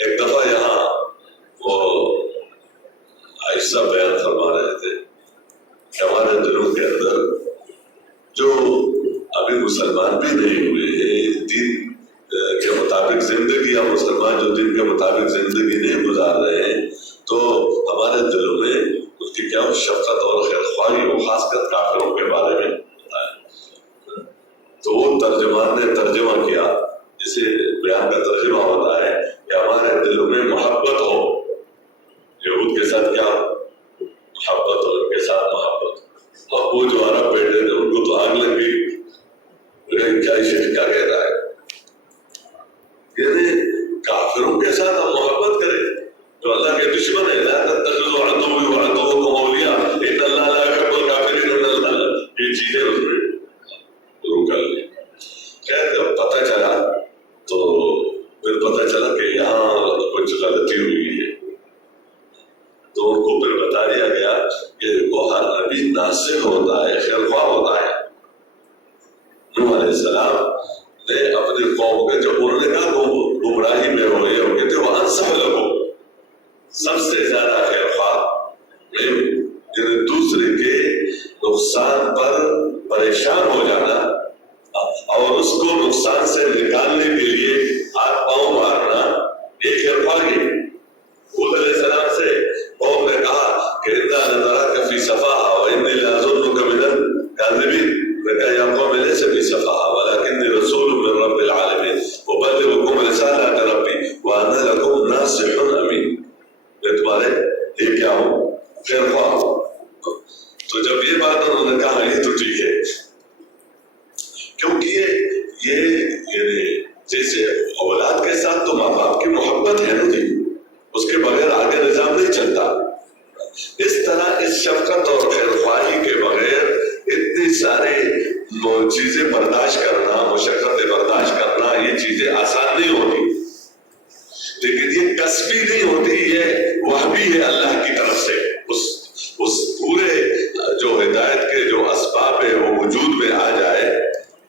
ایک دفعہ یہاں وہ عائشہ بیان فرما رہے تھے کہ ہمارے دلوں کے اندر جو ابھی مسلمان بھی نہیں ہوئے، دین کے مطابق زندگی، یا مسلمان جو دین کے مطابق زندگی نہیں گزار رہے ہیں، تو ہمارے دلوں میں اس کی کیا شفقت اور خیر خواہی ہو، خاص کر کافروں کے بارے میں ہوتا ہے۔ تو وہ ترجمان نے ترجمہ کیا، جسے بیان کا ترجمہ ہوتا ہے کہ ہمارے دلوں میں محبت ہو، یہود کے ساتھ کیا محبت ہو، ان کے ساتھ محبت۔ اب وہ جو عرب بیٹھے تھے ان کو تو آگ لگی، کیا شیخ کیا کہہ رہا ہے، یعنی کافروں کے ساتھ ہم محبت کریں جو اللہ کے دشمن ہے، لا تتخذوا عدوی وعدوکم اولیاء ان اللہ لا يحب الکافرین، یہ چیزیں اس میں شروع کر لی۔ خیر جب پتہ چلا تو پھر پتہ چلا کہ یہاں کچھ غلطی ہوئی ہے، تو ان کو پھر بتا دیا گیا کہ وہ ہر نبی ناصح ہوتا ہے، خیر خواہ ہوتا ہے۔ نوح علیہ السلام نے اپنی قوم کے، جب انہوں نے کہا وہ گمراہی میں ہو گئے ہو کہتے وہ انصح لگو، سب سے زیادہ خیر خواہ، یعنی دوسرے کے نقصان پر پریشان ہو جانا اور اس کو نقصان سے نکالنے کے لیے ہاتھ پاؤں مارنا، یہ خیر خواہی۔ حود علیہ السلام سے قوم نے کہا کہ اِنَّا لَنَرَاكَ فِي صَفَاحَةٍ وَإِنِّي لَأَظُنُّكَ مِنَ الْكَاذِبِينَ، نے کہا یا قوم ليس بي صفاحة ولكني رسول من رب العالمين أبلغكم رسالات ربي وأنا لكم ناصح أمين، میں تمہارے یہ کیا ہوں، خیر خواہ ہوں۔ تو جب یہ بات انہوں نے کہا یہ تو ٹھیک ہے، کیونکہ یہ یعنی جیسے اولاد کے ساتھ تو ماں باپ کی محبت ہے نا جی، اس کے بغیر آگے نظام نہیں چلتا، اس طرح اس شفقت اور خیر خواہی کے بغیر اتنی ساری چیزیں برداشت کرنا، مشقتیں برداشت کرنا، یہ چیزیں آسان نہیں ہوتی، لیکن یہ کسبی نہیں ہوتی، یہ وہبی ہے اللہ کی طرف سے۔ اس پورے جو ہدایت کے جو اسباب ہے وہ وجود میں آ جائے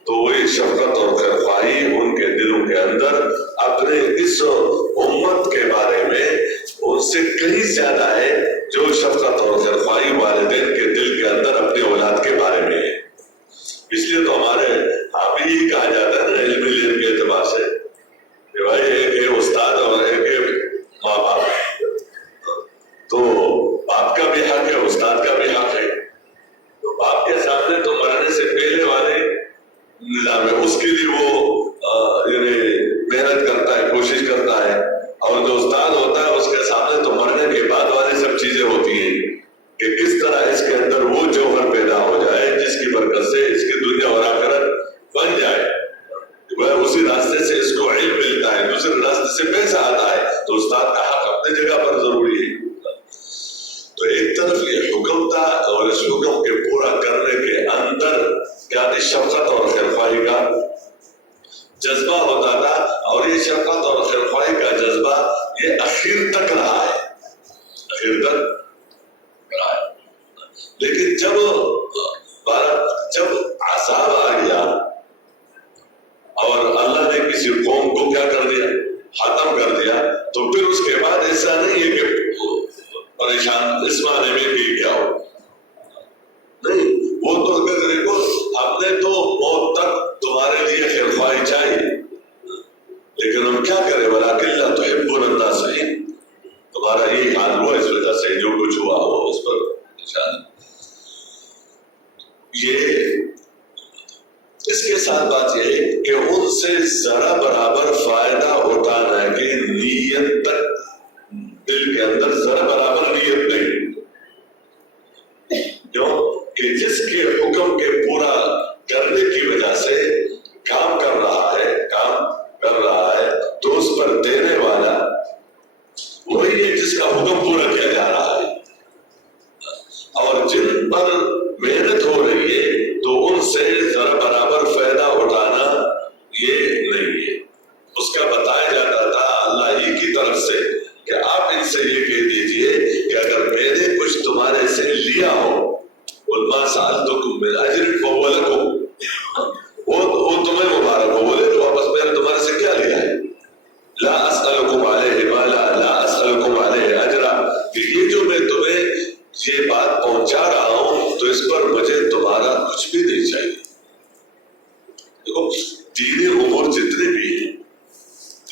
تو وہی شفقت اور خیر خواہی ان کے دلوں کے اندر اپنے اس امت کے بارے میں ان سے کہیں زیادہ ہے جو شفقت اور خیر خواہی والدین کے دل کے اندر اپنے اولاد کے بارے میں ہے۔ اس لیے تو ہمارے ابھی ہی کہا جاتا ہے نا علم کے اعتبار سے کہ بھائی ایک ہے استاد اور ایک ہے ماں باپ، تو باپ کا بھی حق ہے، استاد کا بھی حق ہے۔ تو باپ کے سامنے تو مرنے سے پہلے والے نظام ہے، اس کے لیے وہ یعنی محنت کرتا ہے، کوشش کرتا ہے، اور جو استاد ہوتا ہے اس کے سامنے تو مرنے کے بعد والی سب چیزیں ہوتی ہیں کہ کس طرح اس کے اندر وہ جوہر پیدا ہو جائے جس کی برکت سے اس کی دنیا اور آخرت بن جائے، اسی راستے سے اس کو علم ملتا ہے، دوسرے راستے سے پیسہ آتا ہے، تو استاد کا حق اپنی جگہ پر ضروری ہے۔ تو ایک طرف یہ حکم تھا اور اس حکم کے پورا کرنے کے اندر کیا شفقت اور خیر خواہی کا جذبہ ہوتا تھا، اور یہ شفقت اور خیر خواہی کا جذبہ یہ اخیر تک رہا ہے، اخیر تک رہا ہے۔ لیکن جب عذاب آ گیا اور اللہ نے کسی قوم کو کیا کر دیا، ختم کر دیا، تو پھر اس کے بعد ایسا نہیں ہے کہ پریشان اس معنی میں بھی کیا ہو، نہیں، وہ تو دیکھو ہم نے تو موت تک تمہارے لیے خیر خواہی چاہیے، لیکن ہم کیا کریں، وَلَٰكِن لَا تُحِبُّونَ النَّاصِحِينَ، تمہارا یہ حال ہوا اس وجہ سے جو کچھ ہوا ہو اس پر نشان۔ یہ اس کے ساتھ بات یہ ہے کہ ان سے ذرا برابر فائدہ اٹھانا کی نیت تک دل کے اندر ذرا برابر نیت نہیں، کیوں کہ جس کے حکم کے پورا کرنے کی وجہ سے کام کر رہا ہے تو اس پر دینے والا وہی ہے جس کا حکم پورا کیا جا رہا ہے، اور جن پر محنت ہو رہی ہے تو ان سے ذرا برابر فائدہ اٹھانا یہ نہیں ہے۔ اس کا بتایا جاتا تھا اللہ ہی کی طرف سے کہ آپ ان سے یہ کہہ دیجئے کہ اگر میں نے کچھ تمہارے سے لیا ہو، وَمَا سَأَلْتُكُم مِّنْ أَجْرٍ فَهُوَ لَكُمْ، وہ تمہیں مبارک ہو، بولے تو واپس میں نے تمہارے سے کیا لیا ہے، لَا أَسْأَلُكُمْ عَلَيْهِ مَالًا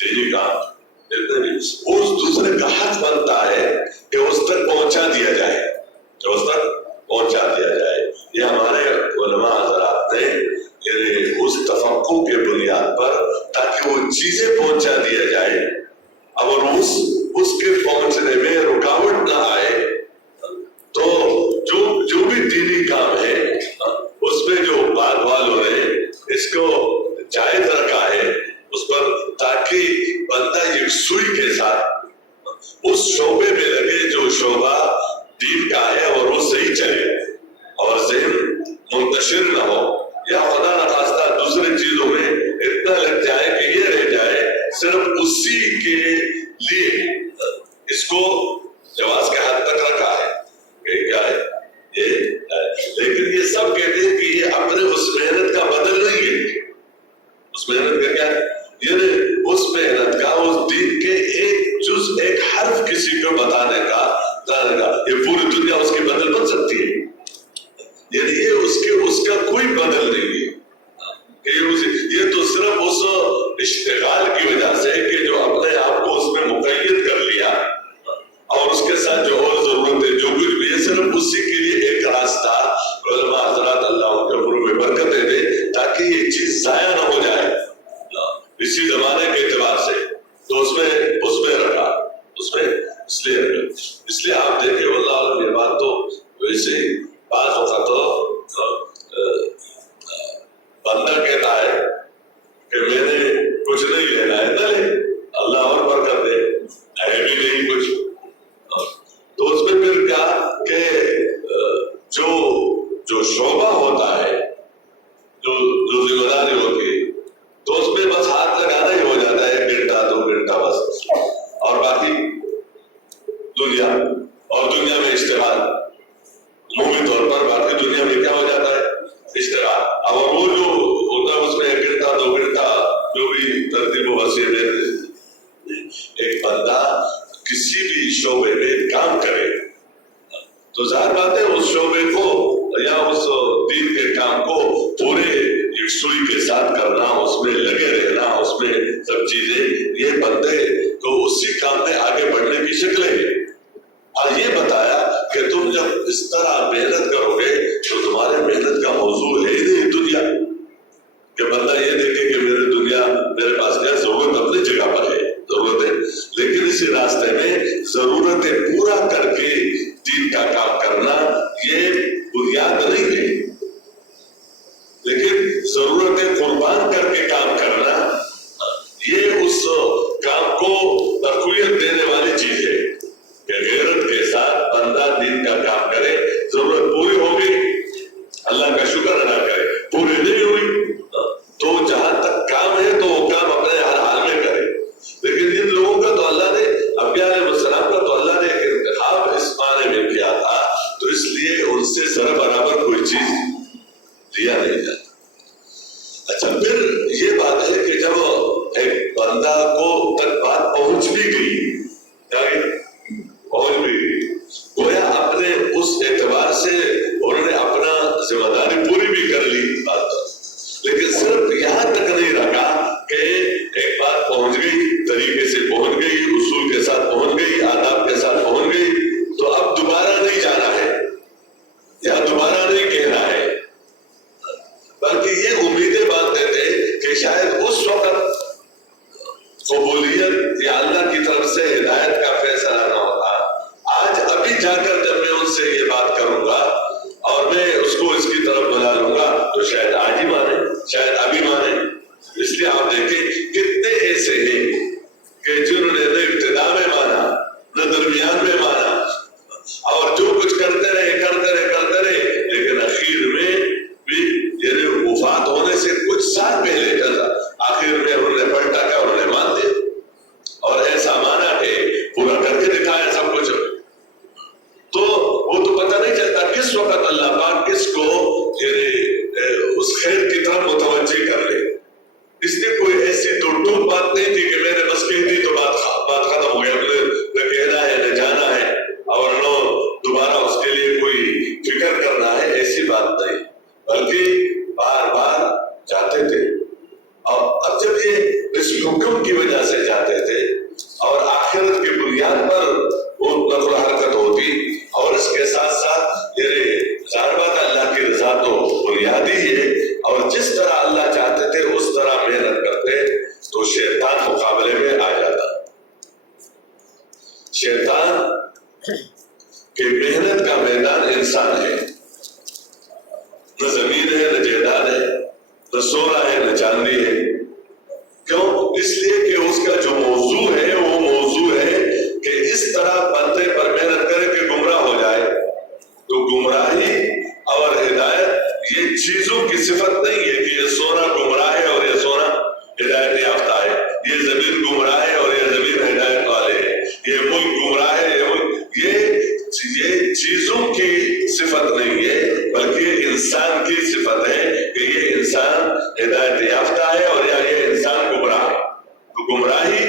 دینی کام اس دوسرے کا حق بنتا ہے کہ اس تک پہنچا دیا جائے، اس تک پہنچا دیا جائے۔ یہ ہمارے علماء حضرات نے اس تفقع کے بنیاد پر تاکہ وہ چیزیں پہنچا دیا جائے اور اس کے پہنچنے میں رکاوٹ نہ آئے، تو جو بھی دینی کام ہے اس میں جو بعد والوں نے اس کو جائز رکھا ہے اس پر، تاکہ بندہ یکسوئی کے ساتھ اس شعبے میں لگے جو شعبہ دین کا ہے اور وہ صحیح چلے اور ذہن منتشر نہ ہو، یا خدا نخواستہ دوسرے چیزوں میں اتنا لگ جائے کہ یہ رہ جائے صرف اسی کے لیے اس کو جواز کے حد تک رکھا ہے کہ کیا ہے یہ، لیکن یہ سب کہتے ہیں کہ یہ اپنے اس محنت کا بدل نہیں ہے۔ اس محنت کا کیا ہے؟ یعنی اس محنت کا اس دین کے ایک جز ایک حرف کسی کو بتانے کا یہ پوری دنیا اس کی بدل بن سکتی ہے، یعنی یہ اس کا کوئی بدل نہیں ہے کہ یہ تو صرف اس اشتغال کی وجہ سے کہ جو اپنے آپ کو اس میں مقید کر لیا اور اس کے ساتھ جو اور ضرورت ہے جو کچھ بھی ہے صرف اسی کے لیے ایک راستہ۔ علماء حضرات اللہ ان کے عمر میں برکتیں دے تاکہ یہ چیز ضائع نہ ہو جائے اسی زمانے کے اعتبار سے، تو اس میں رکھا، اس میں اس لیے آپ دیکھیں واللہ عالم یہ بات تو ویسے بعض وقت تو بندہ کہتا ہے کہ میں نے کچھ نہیں لینا ہے، نہ لے، اللہ اور برکت دے، ہے بھی نہیں کچھ، تو اس میں پھر کیا کہ جو شعبہ ہوتا ہے جو ذمہ داری ہوتی ہے تو اس میں بس ہاتھ لگانا ہی ہو جاتا ہے، 1 گھنٹہ 2 گھنٹہ بس، اور باقی دنیا میں اشتغال، عمومی طور پر باقی دنیا میں کیا ہو جاتا ہے اشتغال، اور وہ جو ہوتا ہے اس میں 1 گھنٹہ 2 گھنٹہ جو بھی ترتیب و وسیع ہے۔ ایک بندہ کسی بھی شعبے میں کام کرے تو ظاہر بات ہے اس شعبے کو یا اس دین کے کام کو پورے یکسوئی کے ساتھ کرنا، اس میں لگے رہنا، اس میں سب چیزیں، یہ بندے کو اسی کام میں آگے بڑھنے کی شکلیں ہیں۔ اور یہ بتایا کہ تم جب اس طرح محنت کرو گے تو تمہارے محنت کا موضوع ہے ہی نہیں دنیا، کہ بندہ یہ دیکھے کہ میرے پاس کیا ضرورت اپنی جگہ پر ہے، ضرورت ہے، لیکن اسی راستے میں ضرورتیں پورا کر کے دین کا کام کرنا یہ بنیاد نہیں ہے، لیکن ضرورتیں قربان کر کے کام کرنا یہ اس کام کو تقویت دینے والی چیز ہے کہ غیرت کے ساتھ بندہ دین کا کام کرے، ضرورت پوری ہو گئی اللہ کا شکر ادا کرے، پوری نہیں ہوئی تو جہاں تک کام ہے تو وہ کام اپنے ہر حال میں کرے، لیکن ان لوگوں کا تو اللہ نے انبیاء علیہ السلام کا تو اللہ نے ایک انتخاب اس معنی میں کیا تھا، تو اس لیے ان سے ذرا برابر کوئی چیز لیا نہیں جاتا۔ اچھا پھر یہ بات ہے کہ جب ایک بندہ کو تک بات پہنچ بھی گئی، پہنچ بھی گئی، گویا اپنے اس اعتبار سے انہوں نے اپنا ذمہ داری پوری بھی کر لی بات، لیکن صرف یہاں تک نہیں رکھا کہ ایک بات پہنچ گئی، طریقے سے پہنچ گئی، اصول کے ساتھ پہنچ گئی، آداب کے ساتھ پہنچ گئی، تو اب دوبارہ نہیں جانا ہے یا دوبارہ نہیں کہنا ہے، بلکہ یہ امیدیں باندھتے تھے کہ شاید اس وقت قبولیت یا اللہ کی طرف سے ہدایت کا فیصلہ نہ ہوتا، آج ابھی جا کر جب میں ان سے یہ بات کروں گا اور میں اس کو اس کی طرف بلا لوں گا تو شاید آج ہی مانے، شاید ابھی مانے۔ اس لیے آپ دیکھیں کتنے ایسے ہیں کہ جنہوں نے نہ ابتدا میں مانا نہ درمیان میں مانا، اور جو کچھ کرتے رہے لیکن اخیر میں بھی یعنی وفات ہونے سے کچھ سال پہلے آخر میں انہوں نے پلٹا کیا، انہوں نے مان دیا اور ایسا مانا کہ پورا کر کے دکھایا سب کچھ، تو وہ تو پتہ نہیں چلتا کس وقت اللہ پاک کس کو اس خیر کی طرف متوجہ کر لے۔ کہ محنت کا میدان انسان ہے، نہ زمین ہے نہ جائیداد ہے، نہ سونا ہے نہ چاندی ہے۔ کیوں؟ اس لیے کہ اس کا جو موضوع ہے وہ موضوع ہے کہ اس طرح بندے پر محنت کرے کہ گمراہ ہو جائے۔ تو گمراہی اور ہدایت یہ چیزوں کی صفت نہیں ہے کہ یہ سونا گمراہ ہے اور یہ سونا ہدایت یافتہ ہے، یہ زمین گمراہ ہے اور یہ زمین ہدایت والے ہے، یہ ملک گمراہ ہے، یہ ملک، یہ چیزوں کی صفت نہیں ہے، بلکہ یہ انسان کی صفت ہے کہ یہ انسان ہدایت یافتہ ہے اور یہ انسان گمراہ ہے۔ تو گمراہی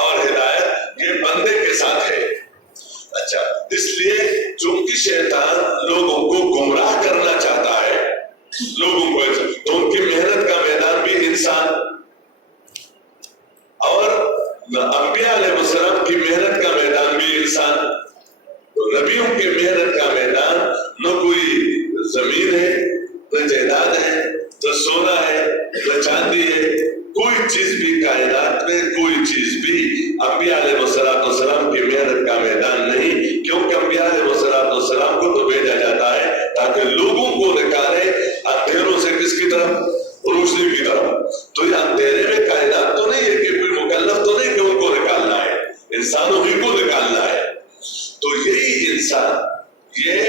اور ہدایت یہ بندے کے ساتھ ہے۔ اچھا، اس لیے چونکہ شیطان لوگوں کو گمراہ کرنا چاہتا ہے، لوگوں کو، تو ان کی محنت کا میدان بھی انسان، اور انبیاء علیہ السلام کی محنت کا میدان بھی انسان۔ تو نبیوں کی محنت کا میدان نہ کوئی زمین ہے، نہ جائیداد ہے، نہ سونا ہے، نہ چاندی ہے، کوئی چیز بھی کائنات میں کوئی چیز بھی انبیاء علیہ السلام کی محنت کا میدان نہیں، کیونکہ انبیاء علیہ السلام کو تو بھیجا جاتا ہے تاکہ لوگوں کو نکالے اندھیروں سے کس کی طرف؟ روشنی کی طرف۔ تو یہ اندھیرے میں کائنات تو نہیں ہے کہ کوئی مکلف تو نہیں کہ ان کو نکالنا ہے، انسانوں ہی کو نکالنا ہے۔ تو یہی انسان، یہ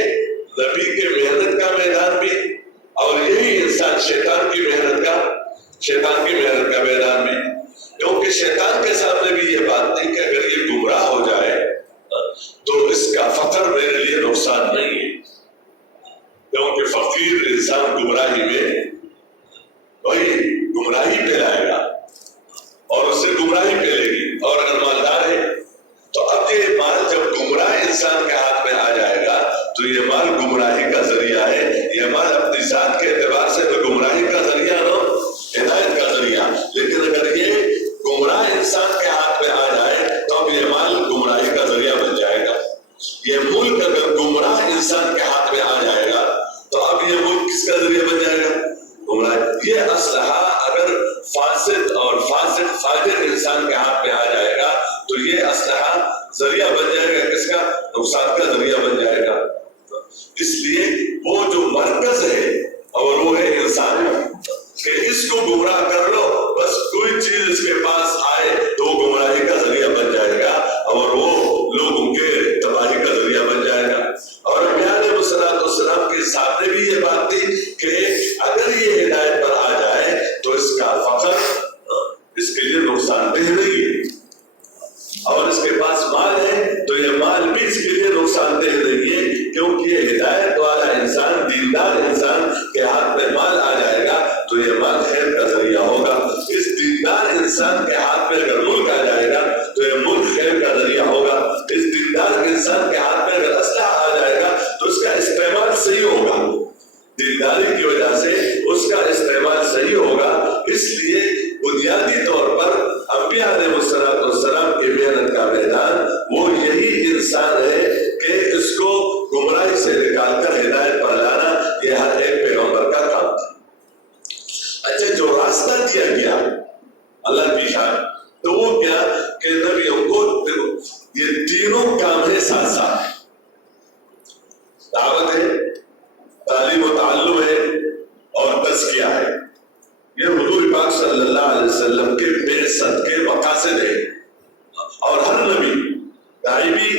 نبی کے محنت کا میدان بھی، اور یہی انسان شیطان کی محنت کا میدان بھی، کیونکہ شیطان کے سامنے بھی یہ بات نہیں کہ اگر یہ گمراہ ہو جائے تو اس کا فخر میرے لیے نقصان نہیں ہے، کیونکہ فقیر انسان گمراہی میں وہی گمراہی پھیلائے گا اور اس سے گمراہی پھیلے گی، اور اگر مالدار ہے تو اب یہ مال جب گمراہ انسان کے ہاتھ میں آ جائے گا تو یہ مال گمراہی کا ذریعہ ہے، یہ مال اپنی ذات کے اعتبار سے تو گمراہی کا ذریعہ نہ ہدایت کا ذریعہ، لیکن اگر یہ گمراہ انسان کے ہاتھ میں آ جائے تو اب یہ مال گمراہی کا ذریعہ بن جائے گا۔ یہ ملک اگر گمراہ انسان کے ہاتھ میں آ جائے گا تو اب یہ ملک کس کا ذریعہ بن جائے گا؟ گمراہ۔ یہ اسلحہ اگر فاسد اور فاجر انسان کے ہاتھ میں آ جائے گا تو یہ اسلحہ ذریعہ بن جائے گا، کس کا؟ نقصان کا ذریعہ بن جائے گا۔ اس لیے وہ جو مرکز ہے اور وہ ہے انسان، کہ اس کو گمراہ کر لو، بس کوئی چیز اس کے پاس آئے تو وہ گمراہی کا ذریعہ بن جائے گا اور وہ لوگوں کے تباہی کا ذریعہ بن جائے گا۔ اور انبیاء علیہ السلام کے سامنے بھی یہ بات تھی کہ اگر یہ ہدایت پر آ جائے تو اس کا فخر اس کے لیے نقصان دہ نہیں ہے، اور اس کے پاس مال ہے تو یہ مال بھی اس کے لیے نقصان دہ نہیں ہے، کیونکہ یہ ہدایت والا انسان، دیندار انسان کے ہاتھ میں مال آ جائے گا تو یہ مال خیر کا ذریعہ ہوگا۔ اس دیندار انسان کے ہاتھ میں اگر ملک آ جائے گا تو یہ ملک خیر کا ذریعہ ہوگا۔ اس دیندار انسان کے ہاتھ میں اگر اسلحہ آ جائے گا تو اس کا استعمال صحیح ہوگا، دینداری کی وجہ سے اس کا استعمال صحیح ہوگا۔ اس لیے بنیادی طور پر انبیاء علیہ السلام کی محنت کا میدان وہ یہی انسان ہے کہ اس کو گمراہی سے نکال کر ہدایت پر لانا، یہ ہر ایک پیغمبر کا کام تھا۔ اچھا، جو راستہ دیا گیا اللہ کی شان، تو وہ کیا کہ نبیوں کو یہ تینوں کام ہے ساتھ ساتھ، دعوت ہے، تعلیم و تعلم ہے اور تزکیہ ہے۔ یہ حضور پاک صلی اللہ علیہ وسلم کے بعثت کے مقاصد ہے، اور ہر نبی داعی بھی،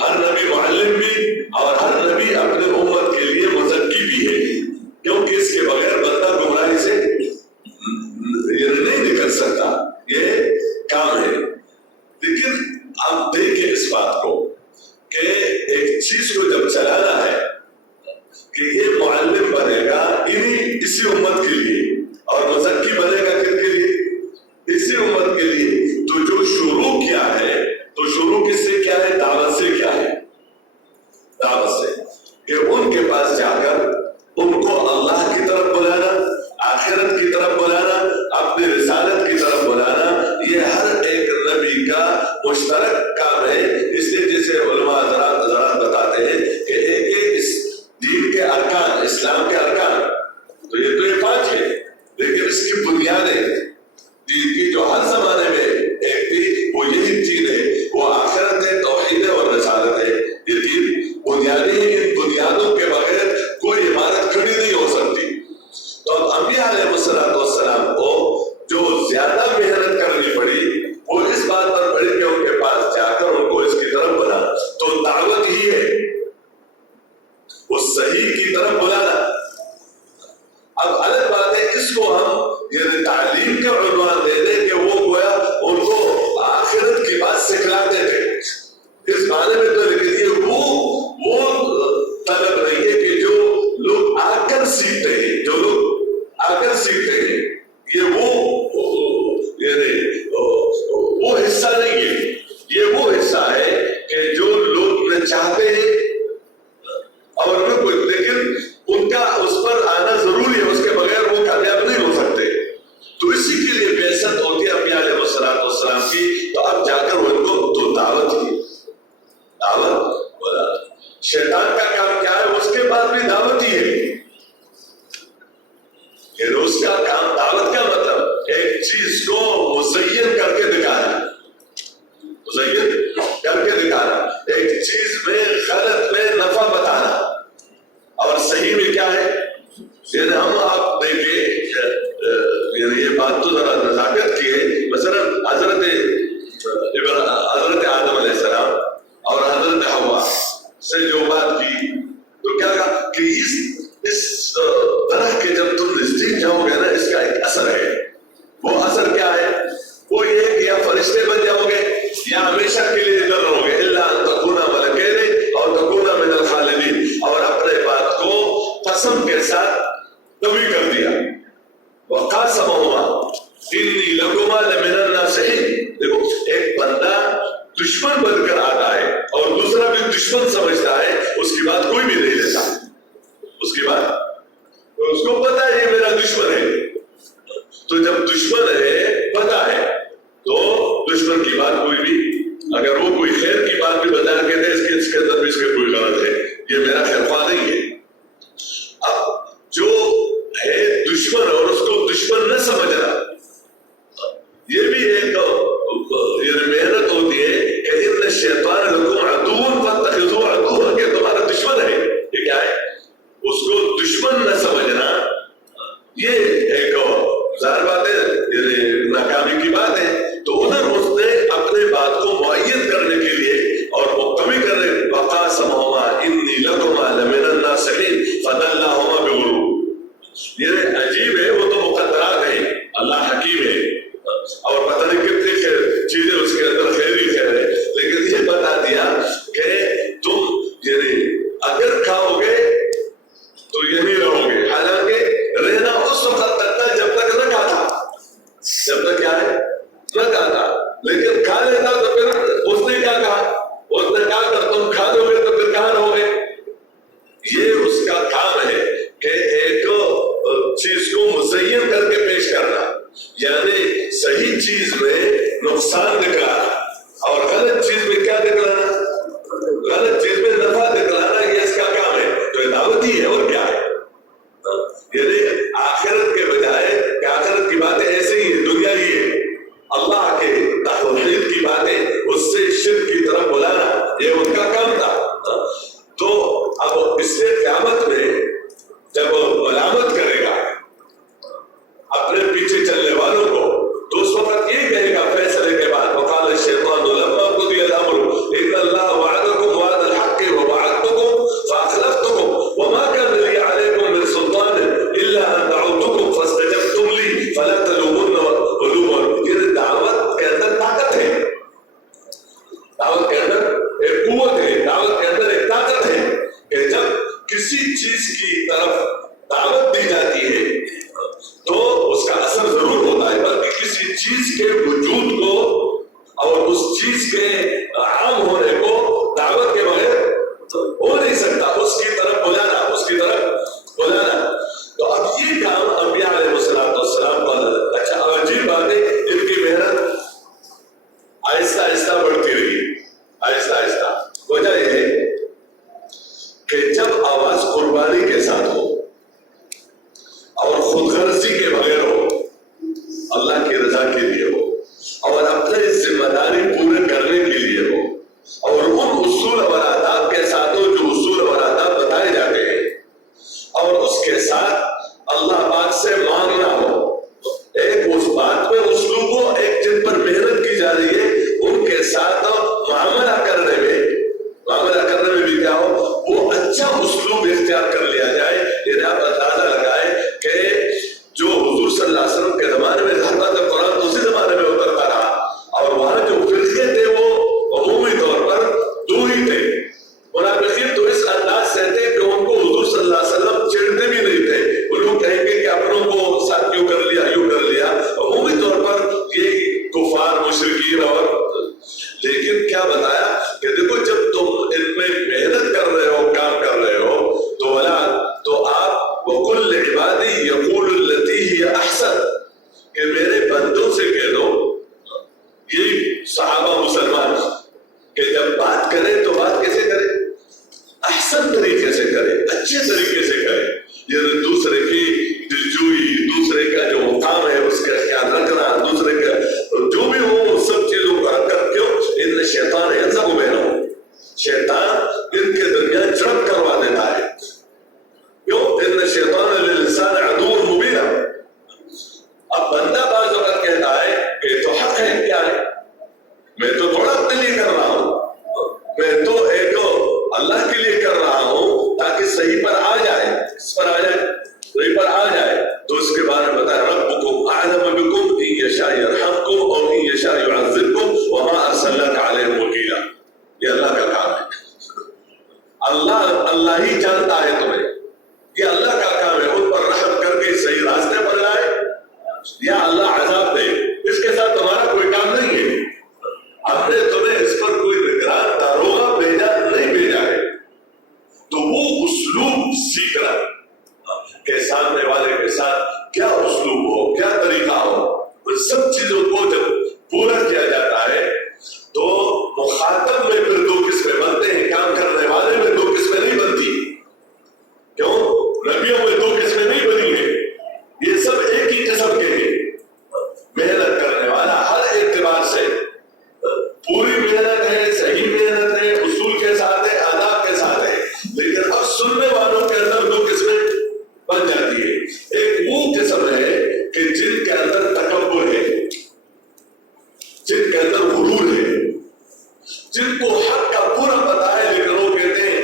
ہر نبی معلم بھی، اور ہر نبی اپنے امت کے لیے مزکی بھی ہے، کیونکہ اس کے بغیر بندہ گمراہی سے نہیں نکل سکتا، یہ کام ہے۔ لیکن آپ دیکھیں اس بات کو کہ ایک چیز کو جب چلانا ہے کہ یہ معلم بنے گا اسی امت کے لیے، اور مزکی بنے گا کن کے لیے؟ اسی امت کے لیے، تو جو شروع کیا ہے تو شروع کس سے کیا ہے؟ دعوت سے کیا ہے؟ دعوت سے، کہ ان کے پاس جا کر ان کو اللہ کی طرف بلانا، آخرت کی طرف بلانا، اپنی رسالت کی طرف بلانا، یہ ہر ایک نبی کا مشترک کام ہے۔ اس لیے جیسے علماء حضرات بتاتے ہیں کہ ایک اس دین کے ارکان، اسلام کے ارکان، تو یہ 5 ہے، لیکن اس کی بنیادیں دین کی جو ہر زمانے میں ایک تھی وہ یہی چیز ہے، وہ آخرت ہے، توحید ہے اور رسالت ہے، یہ مزین کر کے دکھانا، ایک چیز میں غلط میں نفع بتانا، اور صحیح میں کیا ہے. یعنی ہم آپ دیکھیں، یعنی یہ بات تو ذرا نزاکت کی ہے. مثلا حضرت آدم علیہ السلام اور حضرت حوا سے جو بات کی تو کیا کہا کہ اس طرح کے جب تم نزدیک جاؤ گے نا، اس کا ایک اثر ہے. وہ اثر کیا ہے؟ وہ یہ کہ یا فرشتے بن جاؤ گے یا ہمیشہ کے لیے ادھر رہو گے. الا ان تکونا ملکین اور تکونا من الخالدین. اور اپنے بات کو قسم کے ساتھ نبی کر دیا. وقاسمہما انی لکما لمن الناصحین. دیکھو ایک بندہ دشمن بن کر آتا ہے اور دوسرا بھی دشمن سمجھتا ہے، اس کی بات کوئی بھی نہیں لیتا. اس کی بات اس کو پتا ہے یہ میرا دشمن ہے. تو جب دشمن ہے پتا ہے تو دشمن کی بات کوئی بھی، اگر وہ کوئی خیر کی بات بھی بتا کہتے ہیں اس کے اندر بھی اس کے کوئی غلط ہے، یہ میرا خیر خواہ نہیں ہے. اب جو ہے دشمن اور اس کو دشمن نہ سمجھنا، یہ بھی ایک محنت ہوتی ہے کہ ان الشیطان لکم عدو فاتخذوه عدوا، کہ تمہارا دشمن ہے. یہ کیا ہے؟ اس کو دشمن نہ سمجھنا. یہ ایک ظاہر بات ہے، ناکامی کی بات ہے. تو ادھر اس نے اپنے بات کو معید کرنے کے لیے اور وہ کمی کرنے، وقاسمہما انی لکما لمن الناصحین فدلاہما بغرور. یہ عجیب ہے، وہ تو مقدرات ہیں، اللہ حکیم ہے اور پتہ نہیں کتنی چیزیں اس کے اندر خیر ہی خیر ہے، لیکن یہ بتا دیا کہ تم یعنی اگر کھاؤ گے تو یہی رہو گے. حالانکہ رہنا اس وقت تک تھا جب تک نہ کھاتا، جب تک کیا ہے نہ کھاتا. لیکن کھا لیتا تو پھر اس نے کیا کہا؟ اس نے کہا کہ تم کھا دو گے تو پھر کہاں رہو گے. یہ اس کا کام ہے کہ ایک چیز کو مزین کر کے پیش کرنا، یعنی صحیح چیز میں نقصان دکھلانا اور غلط چیز میں کیا دکھلانا؟ غلط چیز میں نفع دکھلانا. یہ اس کا کام ہے. تو یہ دعوت ہی ہے اور کیا ہے. یعنی آخرت کے بجائے کہ آخرت کی باتیں ایسے ہی دنیا ہی ہے، اللہ کے توحید کی باتیں اس سے شرک کی طرف بلانا، یہ ان کا کام تھا. تو اب اس سے قیامت میں جب ملامت کرے گا اپنے پیچھے چلنے والوں کو تو اس وقت یہ کہے گا فیصلے کے بعد، وقال الشیطان لما قضی الامر ان اللہ وعدکم وعد الحق ووعدتکم فاخلفتکم وما كان لي عليكم من سلطان الا ان دعوتکم فاستجبتم لي فلا تلومن علوما. یہ دعوت کے اندر طاقت ہے، دعوت کے اندر ایک قوت ہے، دعوت کے اندر ایک طاقت ہے کہ جب کسی چیز کی طرف دعوت دی جاتی ہے تو اس کا اثر ضرور ہوتا ہے، بلکہ کسی چیز کے وجود کو اور اس چیز کے عام ہونے کو دعوت کے بغیر ہو نہیں سکتا. اس کی طرف بلانا، اس کی طرف بلانا. تو اب یہ کام انبیاء علیہ السلام کو. اچھا عجیب بات ہے، ان کی محنت آہستہ آہستہ بڑھتی رہی، آہستہ آہستہ. وجہ یہ ہے کہ جب آواز قربانی کے ساتھ ہو اور خود غرضی کے بغیر ہو، اللہ کی رضا کے لیے ہو اور اپنے ذمہ داری پورے کرنے کے لیے ہو اور ان اصول اور آداب کے ساتھ ہو جو اصول اور آداب بتائے جاتے ہیں، اور اس کے ساتھ اللہ پاک سے مانگنا ہو. ایک اس بات پہ اسلوب ہو، ایک جن پر محنت کی جا رہی ہے ان کے ساتھ معاملہ کرنے میں بھی کیا ہو، وہ اچھا اسلوب اختیار کر لیا جائے. یہ آپ اندازہ لگائے کہ جو حضور صلی اللہ علیہ وسلم کے زمانے میں تھا تو قرآن اسی زمانے میں اترتا رہا، اور وہاں جو فرقے تھے وہ عمومی طور پر دو ہی تھے. منافقین تو اس انداز سے تھے کہ ان کو حضور صلی اللہ علیہ وسلم چھیڑتے بھی نہیں تھے. وہ لوگ کہیں گے کہ اپنوں کو ساتھ کیوں کر لیا، یوں کر لیا. عمومی طور پر یہ کفار مشرکین. اور لیکن کیا بتایا کہ دیکھو جب تم ان میں محنت کر رہے ہو، کام کر رہے ہو تو آپ وَقُلْ لِعِبَادِي يَقُولُ الَّتِي هِيَ أَحْسَنُ، کہ میرے بندوں سے کہہ دو. یہی صحابہ مسلمان کہ جب بات کرے تو بات کیسے کرے؟ احسن طریقے سے کرے، اچھے طریقے سے کرے. یہ دوسرے کی دلجوئی، دوسرے کا جو مقام ہے اس کا خیال رکھنا، دوسرے کا جو بھی ہو سب چیزوں کا کر کے ان اللہ ہی جانتا ہے تمہیں، یہ اللہ کا کام ہے، ان پر رحم کر کے صحیح راستے پر لائے یا اللہ عذاب دے، اس کے ساتھ تمہارا کوئی کام نہیں ہے۔ ہم نے تمہیں اس پر کوئی نگران داروغہ بھیجا نہیں بھیجا ہے، تو وہ اسلوب سیکھنا کہ سامنے والے کے ساتھ کیا اسلوب ہو، کیا طریقہ ہو، ان سب چیزوں کو جب پورا کیا جاتا ہے تو مخاطب میں پھر دو قسمیں بنتے ہیں، کام کرنے والے میں دو قسمیں نہیں بنتی۔ کیوں؟ نبیوں میں دو قسمیں نہیں بنی ہیں، یہ سب ایک ہی قسم کے ہیں۔ محنت کرنے والا ہر اعتبار سے پوری محنت ہے، صحیح محنت ہے، اصول کے ساتھ ہے، آداب کے ساتھ ہے، لیکن اب سننے والوں کے اندر دو قسمیں بن جاتی ہے۔ ایک وہ قسم ہے کہ جن کے اندر تکبر ہے، جن کے اندر غرور ہے، جن کو حق کا پورا پتا ہے لیکن وہ کہتے ہیں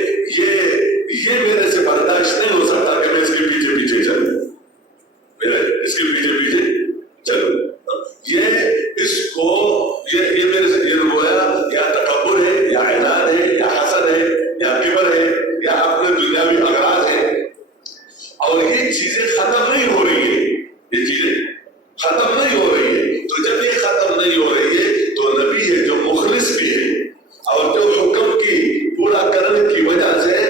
یہ میرے سے برداشت نہیں ہو سکتا کہ میں اس کے پیچھے پیچھے چلوں، اس کے پیچھے پیچھے چلوں، یہ اس کو یہ میرے سے یہ گویا یا تکبر ہے یا عناد ہے یا حسد ہے یا کبر ہے یا اپنے دنیاوی اغراض ہے، اور یہ چیزیں ختم نہیں ہو رہی ہے، یہ چیزیں ختم نہیں ہو رہی ہے۔ تو جب یہ ختم نہیں ہو رہی ہے تو نبی ہے جو مخلص بھی ہے اور جو حکم کی پورا کرنے کی وجہ سے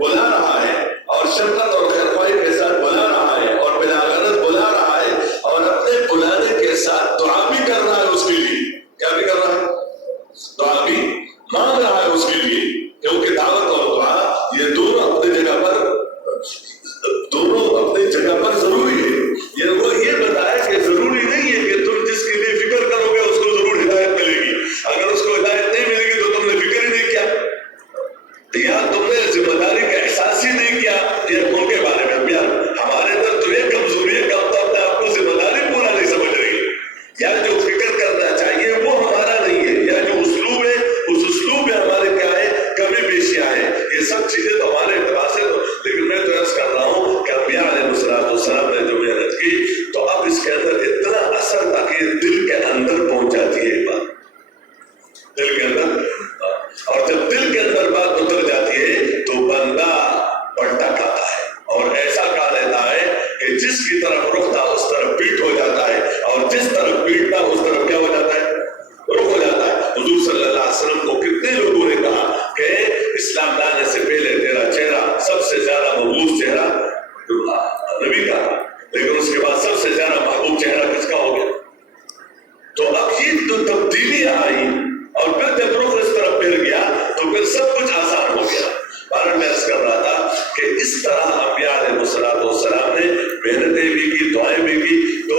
بلا رہا ہے اور شفقت اور خیرخواہی کے ساتھ بلا رہا ہے اور بلا غرض بلا رہا ہے اور اپنے بلانے کے ساتھ دعا بھی کر رہا ہے، اس کے لیے کیا بھی کر رہا ہے، دعا بھی مانگ رہا ہے اس کے لیے، کیونکہ دعوت اور دعا یہ دونوں اپنی جگہ پر ضروری ہے۔ وہ یہ بتایا کہ ضروری نہیں ہے کہ تم جس کے لیے فکر کرو گے اس کو ضرور ہدایت ملے گی، اگر اس کو ہدایت نہیں ملے گی تو تم نے فکر ہی نہیں کیا یا تم نے ذمہ داری کا احساس ہی نہیں کیا۔ یہ ان کے بارے میں ہمارے اندر تو یہ کمزوری ہے کہ ہم تو اپنے آپ کو ذمہ داری پورا نہیں سمجھ رہی، یا جو فکر کرنا چاہیے وہ ہمارا نہیں ہے، یا جو اسلوب ہے اس اسلوب میں ہمارے کیا ہے کمی بیشیاں ہیں، یہ سب چیزیں تو ہمارے اعتبار سے لیکن میں تو عرض کر رہا ہوں کہ انبیاء علیہ السلام نے جو محنت کی تو اب اس کے اندر اتنا اثر تھا کہ دل کے اندر پہنچ جاتی ہے بات، دل کے اندر، اور جب دل کے اندر بات اتر جاتی ہے تو بندہ پلٹا کھاتا ہے اور ایسا کھا لیتا ہے کہ جس کی طرف رخ تھا اس طرف پیٹ ہو جاتا ہے، اور جس طرف پیٹ تھا اس طرف کیا ہو جاتا ہے، رخ ہو جاتا ہے۔ حضور صلی اللہ علیہ وسلم کو کتنے لوگوں نے کہا کہ اسلام لانے سے پہلے تیرا چہرہ سب سے زیادہ مقبول چہرہ نبی کا تھا، لیکن اس کے بعد سب سے زیادہ محبوب چہرہ کس کا ہو گیا؟ تو اب یہ تو تبدیلیاں آئی اور پھر جب رخ اس طرف پھر گیا تو پھر سب کچھ آسان ہو گیا۔ بارہ میں عرض کر رہا تھا کہ اس طرح انبیاء علیہ السلام نے محنتیں بھی کی، دعائیں بھی کی، تو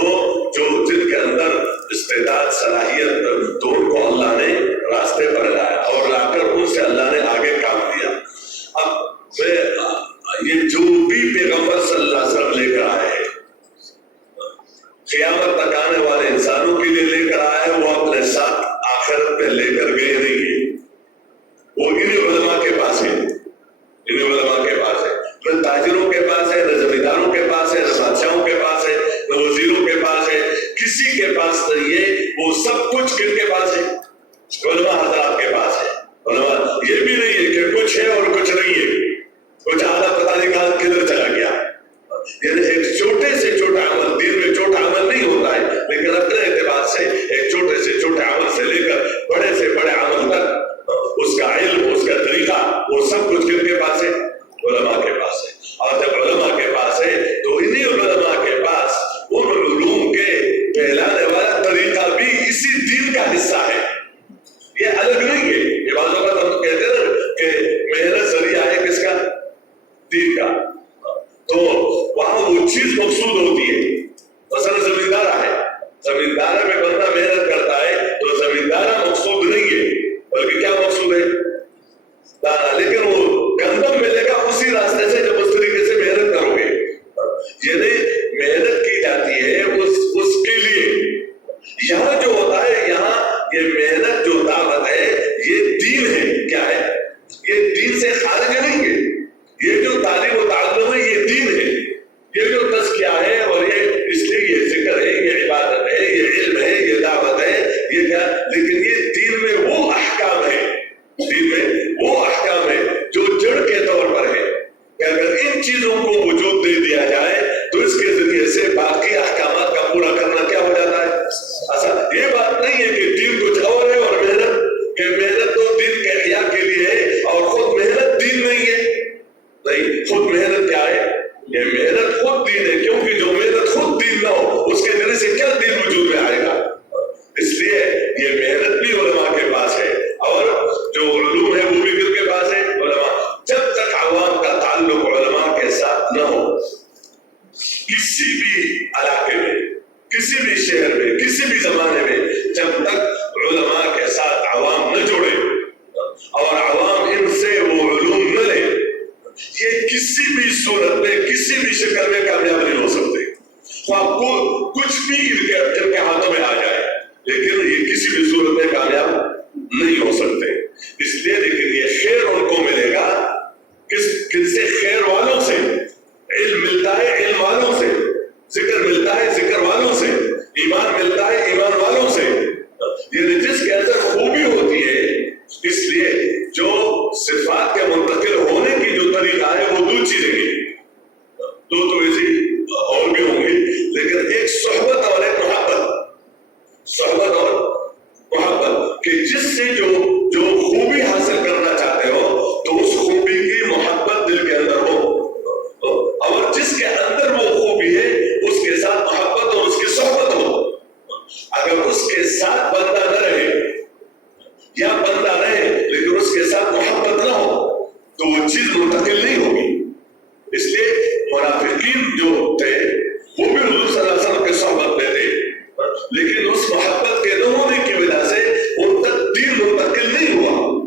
جو جن کے اندر استعداد صلاحیت تو ان کو اللہ نے راستے پر لایا اور لا کر ان سے اللہ نے آگے کام دیا۔ اب یہ جو بھی پیغمبر صلی اللہ علیہ وسلم لے کر آئے قیامت تک آنے والے انسانوں کے لیے لے کر آئے، وہ اپنے ساتھ آخرت میں لے کر گئے نہیں ہے، وہ انہیں علماء کے پاس ہے، انہیں علماء کے پاس ہے، نہ تاجروں کے پاس ہے، نہ زمینداروں کے پاس ہے، نہ بادشاہوں کے پاس ہے، نہ وزیروں کے پاس ہے، کسی کے پاس نہیں ہے، وہ سب کچھ کن کے پاس ہے؟ علماء حضرات کے پاس ہے۔ علماء یہ بھی نہیں ہے کہ کچھ ہے اور کچھ نہیں ہے، کچھ آدھا پتہ نہیں کہاں کدھر چلا گیا، یعنی ایک چھوٹے سے چھوٹا عمل، دین میں چھوٹا عمل نہیں ہوتا ہے، لیکن اپنے اعتبار سے ایک چھوٹے سے چھوٹے عمل سے لے کر بڑے سے بڑے جس سے جو خوبی حاصل کرنا چاہتے ہو تو اس خوبی کی محبت دل کے اندر ہو، اور جس کے اندر وہ خوبی ہے اس کے ساتھ محبت اور اس کی صحبت ہو۔ اگر اس کے ساتھ بندہ نہ رہے یا بندہ رہے لیکن اس کے ساتھ محبت نہ ہو تو وہ چیز منتقل نہیں ہوگی۔ اس لیے منافقین جو تھے وہ بھی حضور صلی اللہ علیہ وسلم کے صحبت میں تھے، لیکن اس محبت کے نہ ہونے کی وجہ سے ان تک دین منتقل نہیں ہوا۔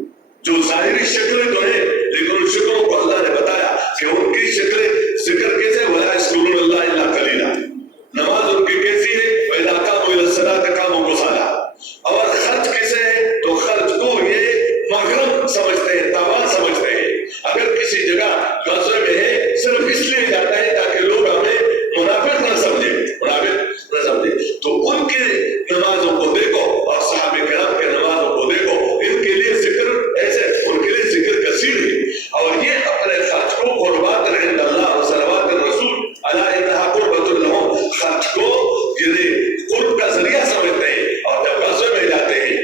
جو ظاہری شکلیں تو ہیں لیکن ان شکلوں کو اللہ نے بتایا کہ ان کی شکلیں ذکر کیسے، وَلَا يَذْكُرُونَ اللَّهَ إِلَّا قَلِيلًا، نماز ان کی کیسی ہے، وَإِذَا قَامُوا إِلَى الصَّلَاةِ قَامُوا كُسَالَىٰ، اور خرچ کیسے ہے تو خرچ کو یہ مغرم سمجھتے ہیں، تاوان سمجھتے ہیں۔ اگر کسی جگہ غزوے میں ہے صرف اس لیے جاتا ہے تاکہ لوگ ہمیں منافق نہ سمجھے، منافق نہ سمجھے۔ تو ان کے نمازوں کو دیکھو اور صحابہ کرام کے نمازوں کو دیکھو، ان کے لیے ذکر ایسے، ان کے لیے ذکر کثیر ہے، اور یہ اپنے خرچ کو قربات عند اللہ و صلوات الرسول الا انها قربۃ لهم، خرچ کو یعنی قرب کا ذریعہ سمجھتے ہیں، اور جب غزوے میں جاتے ہیں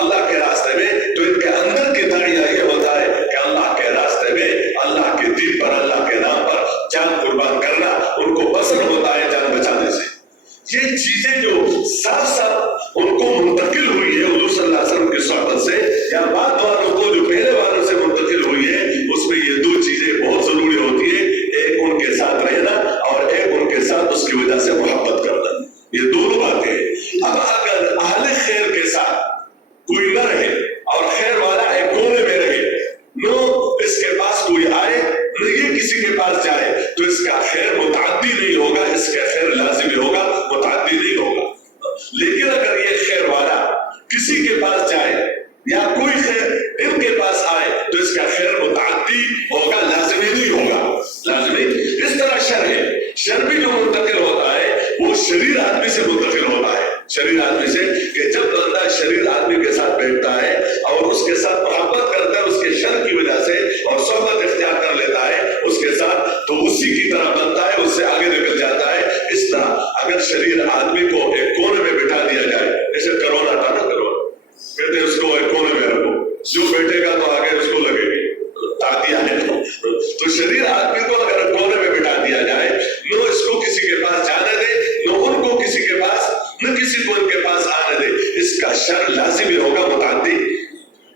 اللہ کے راستے میں تو ان کے اندر کی داعیہ یہ ہوتا ہے کہ اللہ کے راستے میں، اللہ کے دین پر، اللہ کے نام پر جان قربان کرنا ان کو پسند ہوتا ہے جان بچانے سے۔ یہ چیزیں جو صاف صاف ان کو منتقل ہوئی ہے حضور صلی اللہ علیہ وسلم کی صحبت سے، یا بعد والوں کو جو پہلے والوں سے منتقل ہوئی ہے، اس میں یہ دو چیزیں بہت ضروری ہوتی ہے، ایک ان کے ساتھ رہنا اور ایک ان کے ساتھ اس کی وجہ سے محبت کرنا، یہ دونوں باتیں ہیں۔ اب اگر اہل خیر کے ساتھ کوئی نہ رہے اور خیر والا ایک کونے میں رہے، نو اس کے پاس کوئی آئے نہ یہ کسی کے پاس جائے، تو اس کا خیر متعدی نہیں ہوگا، اس کا خیر لازمی ہوگا، متعدی نہیں ہوگا۔ لیکن اگر یہ خیر والا کسی کے پاس جائے یا کوئی خیر ان کے پاس آئے تو اس کا خیر متعدی ہوگا، لازمی نہیں ہوگا، لازمی۔ اس طرح شر ہے، شر بھی جو منتقل ہوتا ہے وہ شریر آدمی سے منتقل ہوتا ہے، شریر آدمی سے، کہ جب بندہ شریر آدمی کے ساتھ بیٹھتا ہے اور اس کے ساتھ محبت کرتا ہے اس کے شر کی وجہ سے اور صحبت اختیار کر لیتا ہے اس کے ساتھ، تو اسی کی طرح بنتا ہے، اس سے آگے نکل جاتا ہے۔ اس طرح اگر شریر آدمی کو ایک کونے میں بٹھا دیا جائے، جیسے کرونا تھا نا، کرونا کہتے ہیں اس کو ایک کونے میں رکھو، جو بیٹھے گا تو آگے اس کو لگے گی، تعدیہ ہے۔ تو شریر آدمی کو اگر کونے میں بٹھا دیا جائے، نہ اس کو کسی کے پاس جانے دے، نہ ان کو کسی کے پاس، نہ کسی کو ان کے پاس آنے دے، اس کا شر لازمی ہوگا، متعدی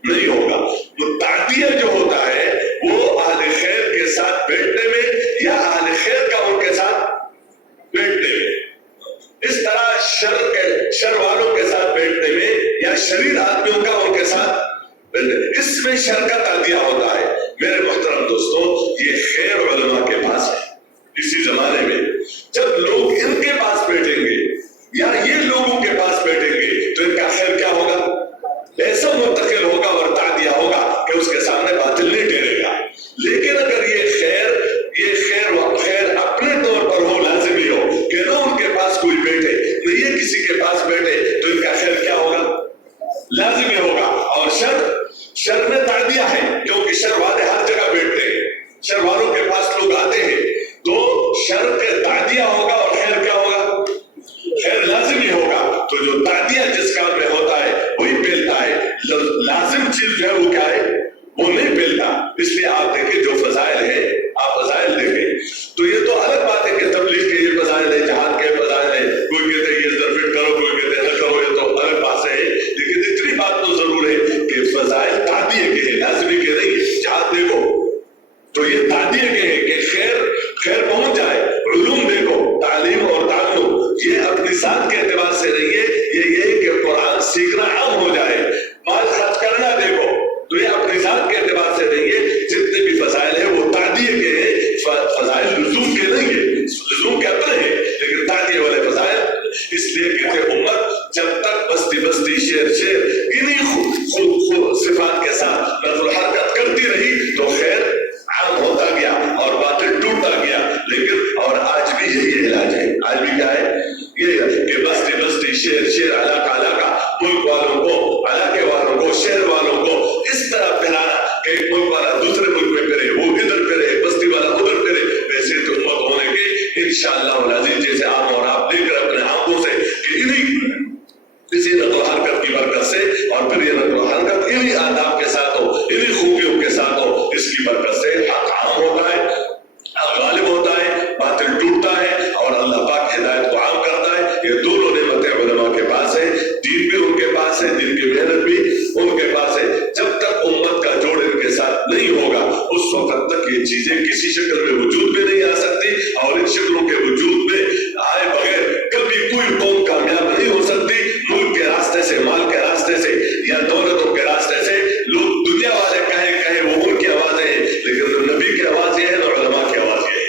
نہیں ہوگا۔ متعدیہ جو ہوتا ہے وہ اہل خیر کے ساتھ بیٹھنے میں یا اہل خیر کا ان کے ساتھ بیٹھنے میں، اس طرح شر والوں کے ساتھ بیٹھنے میں یا شریر آدمیوں کا ان کے ساتھ، اس میں شر کا تعدیہ ہوتا ہے۔ میرے محترم دوستو، یہ خیر علماء کے پاس ہے۔ اسی زمانے میں جب لوگ ان کے پاس بیٹھیں گے یا یہ لوگوں کے پاس بیٹھیں گے تو ان کا خیر کیا ہوگا؟ ایسا منتقل ہوگا اور تعدیہ ہوگا کہ اس کے سامنے باطل نہیں ٹھہرے گا۔ لیکن اگر یہ خیر اپنے طور پر ہو، لازمی ہو کہ نہ ان کے پاس کوئی بیٹھے نہ یہ کسی کے پاس بیٹھے، تو ان کا خیر کیا ہوگا؟ لازمی ہوگا۔ اور شر میں تعدیہ ہے، کیونکہ شر والے ہر جگہ بیٹھتے ہیں، شر والوں کے پاس لوگ آتے ہیں، تو شر کے تعدیہ ہوگا اور خیر کیا ہوگا؟ خیر لازمی ہوگا۔ تو جو تعدیہ جس کام میں ہوتا ہے وہی پھیلتا ہے، لازم چیز جو ہے وہ کیا ہے؟ وہ نہیں پھیلتا۔ اس لیے آپ دیکھیں جو فضائل ہے، آپ فضائل دیکھیں تو یہ تو الگ بات ہے کہ تبلیغ کے یہ فضائل ہے، جہاد کے فضائل ہے، کوئی کہتے ہیں یہ ضرفت کرو، کوئی کہتے ہیں نہ کرو، یہ تو الگ بات ہے۔ لیکن اتنی بات تو ضرور ہے کہ فضائل تعدیہ کے ہیں، لازمی کے نہیں۔ جہاد دیکھو تو یہ تعدیہ کے ہیں کہ خیر پہنچ جائے، علوم دیکھو، تعلیم اور تعلم، یہ اپنی ذات کے اعتبار سے نہیں ہے، یہ کہ قرآن سیکھنا عام ہو جائے۔ مال خرچ کرنا دیکھو تو یا دولتوں کے راستے سے لوگ دنیا والے کہیں وہ ان کی آوازیں ہیں، لیکن نبی کی آواز یہ ہے اور علماء کی آواز یہ ہے.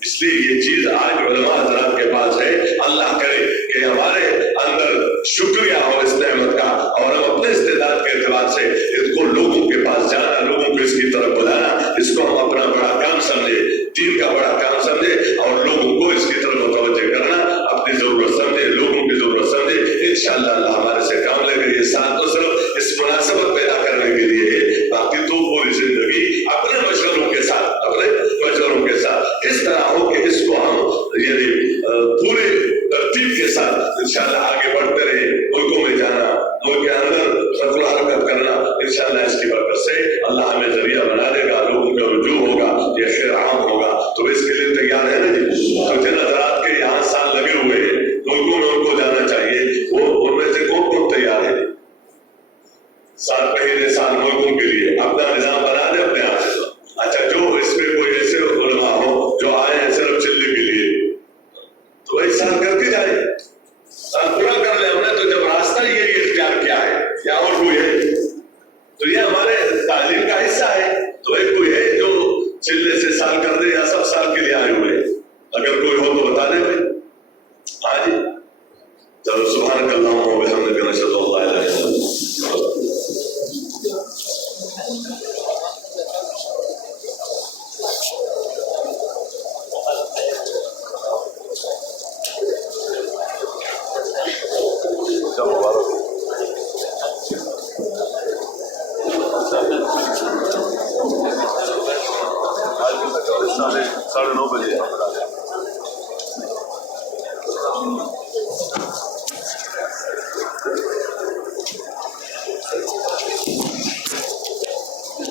اس لیے یہ چیز آج علماء حضرات کے پاس ہے. اللہ کرے کہ ہمارے اندر شکریہ ہو اس نعمت کا، اور ہم اپنے استعداد کے اعتبار سے اس کو لوگوں کے پاس جانا، لوگوں کو اس کی طرف بلانا، اس کو ہم اپنا بڑا کام سمجھے، دین کا بڑا کام سمجھے، اور لوگوں کو اس کی طرف متوجہ کرنا اپنی ضرورت سمجھے، لوگوں کی ضرورت سمجھے. انشاءاللہ اللہ ہمارے سے کام لے گا. یہ ساتھ تو صرف اس مناسبت پیدا کرنے کے لیے ہے، باقی تو پوری زندگی اپنے مشغلوں کے ساتھ اس طرح ہو کہ اس کو ہم یعنی پورے ترتیب کے ساتھ انشاءاللہ آگے بڑھتے رہے. ملکوں میں جانا، ملک کے اندر رفع حرکت کرنا، انشاءاللہ اس کی برکت سے اللہ ہمیں ذریعہ بنا دے گا، لوگوں کا رجوع ہوگا، یہ خیر عام ہوگا. تو اس کے لیے تیار ہے نا جی؟ تو جن حضرات کے یہاں سال لگے ہوئے ہیں ملکوں میں ان کو جانا چاہیے، وہ ان میں سے کون تیار ہے؟ سال پہلے سال ملکوں کے لیے اپنا نظام بنا دے اپنے آپ سے. اچھا، جو اس میں کوئی ایسے علماء ہو جو آئے ہیں صرف چلنے کے لیے، تو ایک سال کر کے جائے، سال پورا کر لیں. ہم نے تو جب راستہ یہ اختیار کیا ہے یا اور کوئی ہے تو یہ ہمارے تعلیم کا حصہ ہے. تو ایک کوئی ہے جو چلنے سے سال کر دے یا سب سال کے لیے آئے ہوئے؟ اگر کوئی ہو تو بتا دیں بھائی. ہاں جی، چلو. سبحانک اللہم و بحمدک، نشہد ان لا الہ الا انت. ساڑھے 9 بجے